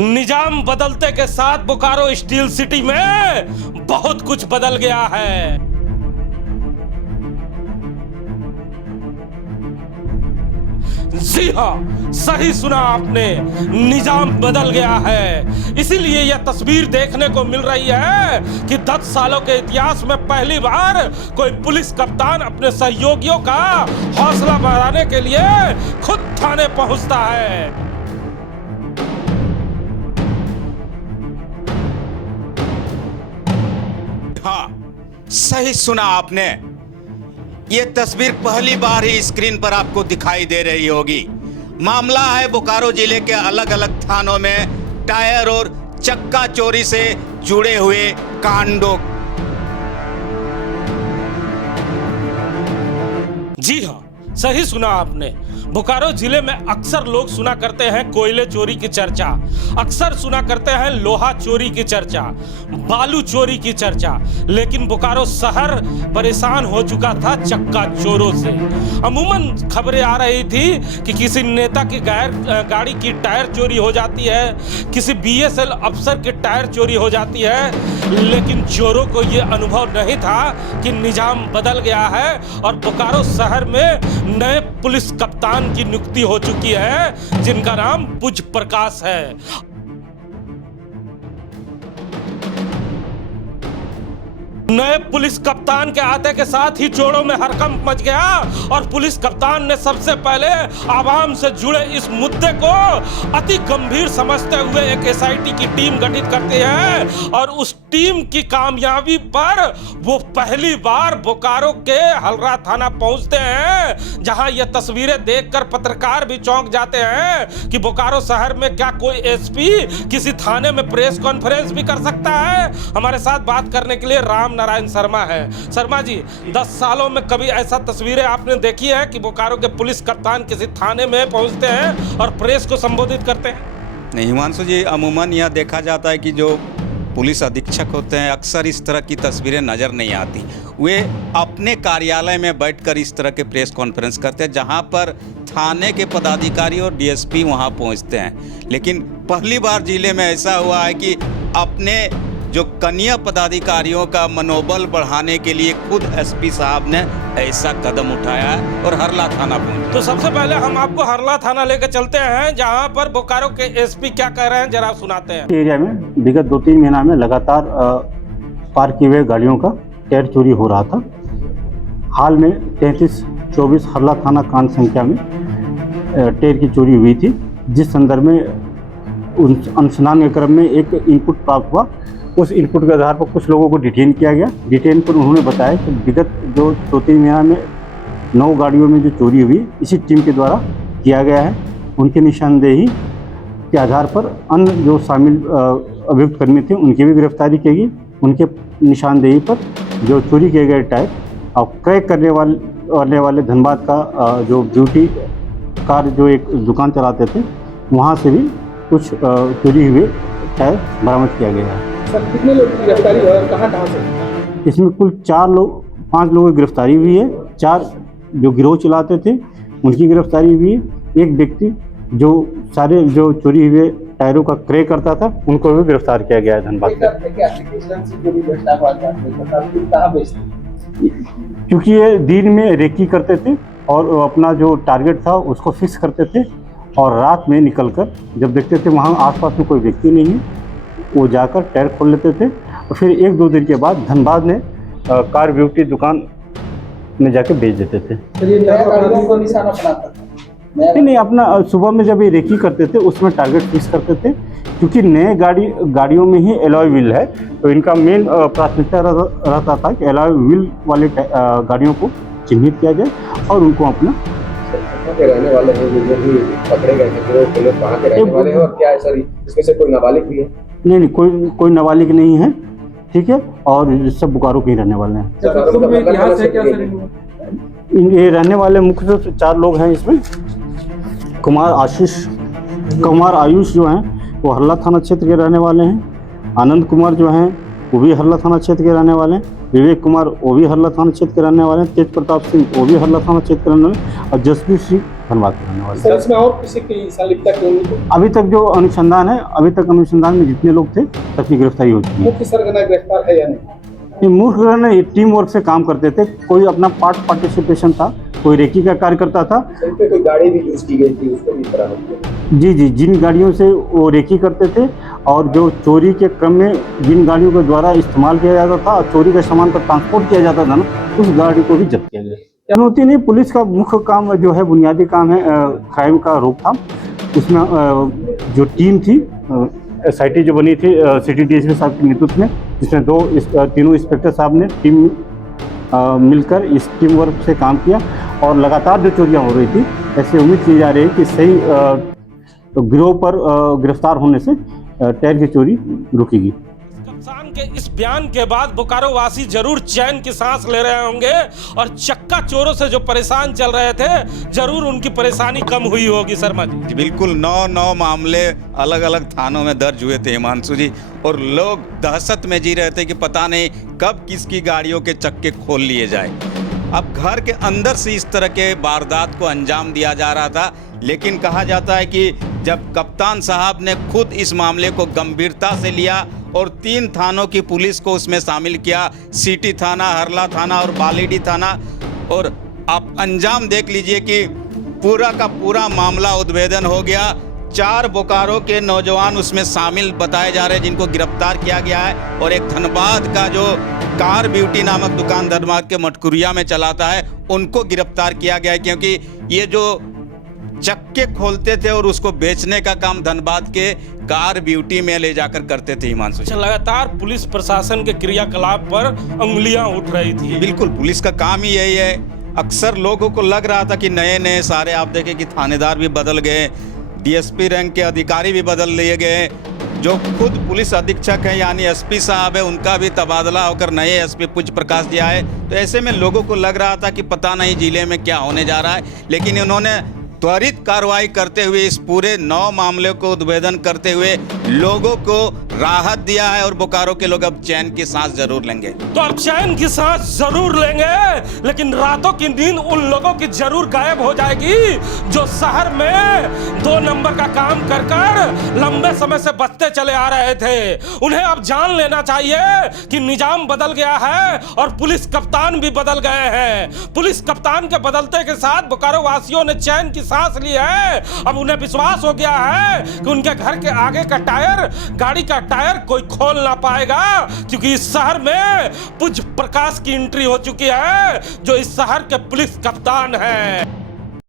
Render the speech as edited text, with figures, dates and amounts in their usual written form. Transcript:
निजाम बदलते के साथ बोकारो स्टील सिटी में बहुत कुछ बदल गया है। जी हां, सही सुना आपने, निजाम बदल गया है। इसीलिए यह तस्वीर देखने को मिल रही है कि 10 सालों के इतिहास में पहली बार कोई पुलिस कप्तान अपने सहयोगियों का हौसला बढ़ाने के लिए खुद थाने पहुंचता है। हाँ, सही सुना आपने। ये तस्वीर पहली बार ही स्क्रीन पर आपको दिखाई दे रही होगी। मामला है बोकारो जिले के अलग अलग थानों में टायर और चक्का चोरी से जुड़े हुए कांडों। जी हाँ, सही सुना आपने। बोकारो जिले में अक्सर लोग सुना करते हैं कोयले चोरी की चर्चा, अक्सर सुना करते हैं लोहा चोरी की चर्चा, बालू चोरी की चर्चा, लेकिन बोकारो शहर परेशान हो चुका था चक्का चोरों से। अमूमन खबरें आ रही थी कि किसी नेता की गाड़ी की टायर चोरी हो जाती है, किसी BSL अफसर की टायर चोरी हो जाती है, लेकिन चोरों को यह अनुभव नहीं था कि निजाम बदल गया है और बोकारो शहर में नए पुलिस कप्तान की नियुक्ति हो चुकी है जिनका नाम बुझ प्रकाश है। नए पुलिस कप्तान के आते के साथ ही चोरों में हड़कंप मच गया और पुलिस कप्तान ने सबसे पहले आवाम से जुड़े इस मुद्दे को अति गंभीर समझते हुए एक SIT की टीम गठित करते हैं और उस टीम की कामयाबी पर वो पहली बार बोकारो के हलरा थाना पहुंचते हैं, जहां ये तस्वीरें देखकर पत्रकार भी चौंक जाते हैं कि बोकारो शहर में क्या कोई SP किसी थाने में प्रेस कॉन्फ्रेंस भी कर सकता है। हमारे साथ बात करने के लिए राम नारायण शर्मा है। शर्मा जी, 10 सालों में कभी ऐसा तस्वीरें आपने देखी है कि बोकारो के पुलिस कप्तान किसी थाने में पहुंचते हैं और प्रेस को संबोधित करते हैं? नहीं हिमांशु जी, अमूमन यह देखा जाता है कि जो पुलिस अधीक्षक होते हैं अक्सर इस तरह की तस्वीरें नज़र नहीं आती। वे अपने कार्यालय में बैठकर इस तरह के प्रेस कॉन्फ्रेंस करते हैं जहां पर थाने के पदाधिकारी और DSP वहां पहुंचते हैं। लेकिन पहली बार जिले में ऐसा हुआ है कि अपने जो कनीय पदाधिकारियों का मनोबल बढ़ाने के लिए खुद SP साहब ने ऐसा कदम उठाया है और हरला थाना पहुंचे। तो सबसे पहले हम आपको हरला थाना लेकर चलते हैं जहां पर बोकारो के SP क्या कह रहे हैं, जरा सुनाते हैं। एरिया में विगत 2-3 महीना में लगातार पार्क किए हुए गाड़ियों का टायर चोरी हो रहा था। हाल में 33-24 हरला थाना कांड संख्या में टायर की चोरी हुई थी, जिस संदर्भ में अनुसंधान के क्रम में एक इनपुट प्राप्त हुआ। उस इनपुट के आधार पर कुछ लोगों को डिटेन किया गया। डिटेन पर उन्होंने बताया कि विगत जो 2-3 महीना में 9 गाड़ियों में जो चोरी हुई इसी टीम के द्वारा किया गया है। उनकी निशानदेही के आधार पर अन्य जो शामिल अभियुक्त कर्मी थे उनकी भी गिरफ्तारी की गई। उनके निशानदेही पर जो चोरी किए गए टायर और क्रय करने वाले धनबाद का जो ब्यूटी कार जो एक दुकान चलाते थे वहाँ से भी कुछ चोरी हुए टायर बरामद किया गया है। सर, कितने लोगों की गिरफ्तारी हुई और कहाँ से? इसमें कुल 5 लोगों की गिरफ्तारी हुई है। 4 जो गिरोह चलाते थे उनकी गिरफ्तारी हुई है। एक व्यक्ति जो सारे जो चोरी हुए टायरों का क्रय करता था उनको भी गिरफ्तार किया गया है धनबाद में। क्योंकि ये दिन में रेकी करते थे और अपना जो टारगेट था उसको फिक्स करते थे और रात में निकलकर जब देखते थे वहाँ आसपास में कोई व्यक्ति नहीं है, वो जाकर टायर खोल लेते थे और फिर 1-2 दिन के बाद धनबाद में कार ब्यूटी दुकान में जाके बेच देते थे। नहीं, अपना सुबह में जब ये रेकी करते थे उसमें टारगेट फिक्स करते थे। क्योंकि नए गाड़ियों में ही एलॉय व्हील है तो इनका मेन प्राथमिकता रहता था कि एलॉय व्हील वाले गाड़ियों को चिन्हित किया जाए और उनको अपना के रहने वाले हैं जो भी पकड़े गए थे लोग कहाँ के रहने वाले हैं और क्या है सर इसमें से कोई नाबालिग भी है? नहीं, कोई नाबालिग नहीं है, ठीक है, और सब बोकारो के ही रहने वाले हैं। ये रहने वाले मुख्य रूप से 4 लोग हैं। इसमें कुमार आयुष जो हैं वो हरला थाना क्षेत्र के रहने वाले हैं। आनंद कुमार जो हैं वो भी हरला थाना क्षेत्र के रहने वाले हैं। विवेक कुमार वो भी हरला थाना क्षेत्र के रहने वाले हैं। तेज प्रताप सिंह वो भी हरला थाना क्षेत्र के रहने वाले हैं। और जसवीर सिंह धनबाद के रहने वाले। सर इसमें और किसी की संलिप्तता की उम्मीद है? अभी तक जो अनुसंधान है, अभी तक अनुसंधान में जितने लोग थे सबकी गिरफ्तारी हो चुकी है। मुख्य सरगना गिरफ्तार है या नहीं? ये मूर्ख ने टीम वर्क से काम करते थे, कोई अपना पार्टिसिपेशन था, कोई रेकी का कार्य करता था। इन पे कोई गाड़ी भी यूज की गई थी, उसको भी बरामद किया। जी, जिन गाड़ियों से वो रेकी करते थे और जो चोरी के क्रम में जिन गाड़ियों के द्वारा इस्तेमाल किया जाता था और चोरी के सामान का ट्रांसपोर्ट किया जाता था ना, उस गाड़ी को भी जब्त किया गया। चुनौती नहीं, पुलिस का मुख्य काम जो है, बुनियादी काम है क्राइम का रोकथाम। उसमें जो टीम थी, SIT जो बनी थी सिटी DSP साहब के नेतृत्व में, जिसमें तीनों इंस्पेक्टर साहब ने टीम मिलकर इस टीम वर्क से काम किया और लगातार जो चोरियां हो रही थी, ऐसे उम्मीद की जा रही है कि सही गिरोह पर गिरफ्तार होने से टायर की चोरी रुकेगी। कप्तान के इस बयान के बाद बोकारो वासी जरूर चैन की सांस ले रहे होंगे और चक्का चोरों से जो परेशान चल रहे थे, जरूर उनकी परेशानी कम हुई होगी। शर्मा जी, बिल्कुल 9 मामले अलग अलग थानों में दर्ज हुए थे हिमांशु जी, और लोग दहशत में जी रहे थे कि पता नहीं कब किसकी गाड़ियों के चक्के खोल लिए जाए। अब घर के अंदर से इस तरह के वारदात को अंजाम दिया जा रहा था, लेकिन कहा जाता है कि जब कप्तान साहब ने खुद इस मामले को गंभीरता से लिया और 3 थानों की पुलिस को उसमें शामिल किया, सिटी थाना, हरला थाना और बालीडी थाना, और आप अंजाम देख लीजिए कि पूरा का पूरा मामला उद्भेदन हो गया। 4 बोकारो के नौजवान उसमें शामिल बताए जा रहे हैं जिनको गिरफ्तार किया गया है, और एक धनबाद का जो कार ब्यूटी नामक दुकान धनबाद के मटकुरिया में चलाता है, उनको गिरफ्तार किया गया है, क्योंकि ये जो चक्के खोलते थे और उसको बेचने का काम धनबाद के कार ब्यूटी में ले जाकर करते थे। हिमांशु, लगातार पुलिस प्रशासन के क्रियाकलाप पर उंगलियां उठ रही थी। बिल्कुल, पुलिस का काम ही यही है। अक्सर लोगों को लग रहा था कि नए सारे, आप देखें कि थानेदार भी बदल गए, DSP रैंक के अधिकारी भी बदल लिए गए, जो खुद पुलिस अधीक्षक हैं यानी SP साहब है, उनका भी तबादला होकर नए SP पुष्प प्रकाश जी आए। तो ऐसे में लोगों को लग रहा था कि पता नहीं जिले में क्या होने जा रहा है, लेकिन उन्होंने त्वरित कार्रवाई करते हुए इस पूरे 9 मामले को उद्भेदन करते हुए लोगों को राहत दिया है, और बोकारो के लोग अब चैन की सांस जरूर लेंगे। तो अब चैन की सांस जरूर लेंगे, लेकिन रातों की नींद उन लोगों की जरूर गायब हो जाएगी जो शहर में 2 नंबर का काम कर कर लंबे समय से बचते चले आ रहे थे। उन्हें अब जान लेना चाहिए कि निजाम बदल गया है और पुलिस कप्तान भी बदल गए हैं। पुलिस कप्तान के बदलते के साथ बोकारो वासियों ने चैन की सांस ली है। अब उन्हें विश्वास हो गया है कि उनके घर के आगे का टायर, गाड़ी का टायर कोई खोल ना पाएगा, क्योंकि इस शहर में पुष्प प्रकाश की एंट्री हो चुकी है, जो इस शहर के पुलिस कप्तान हैं।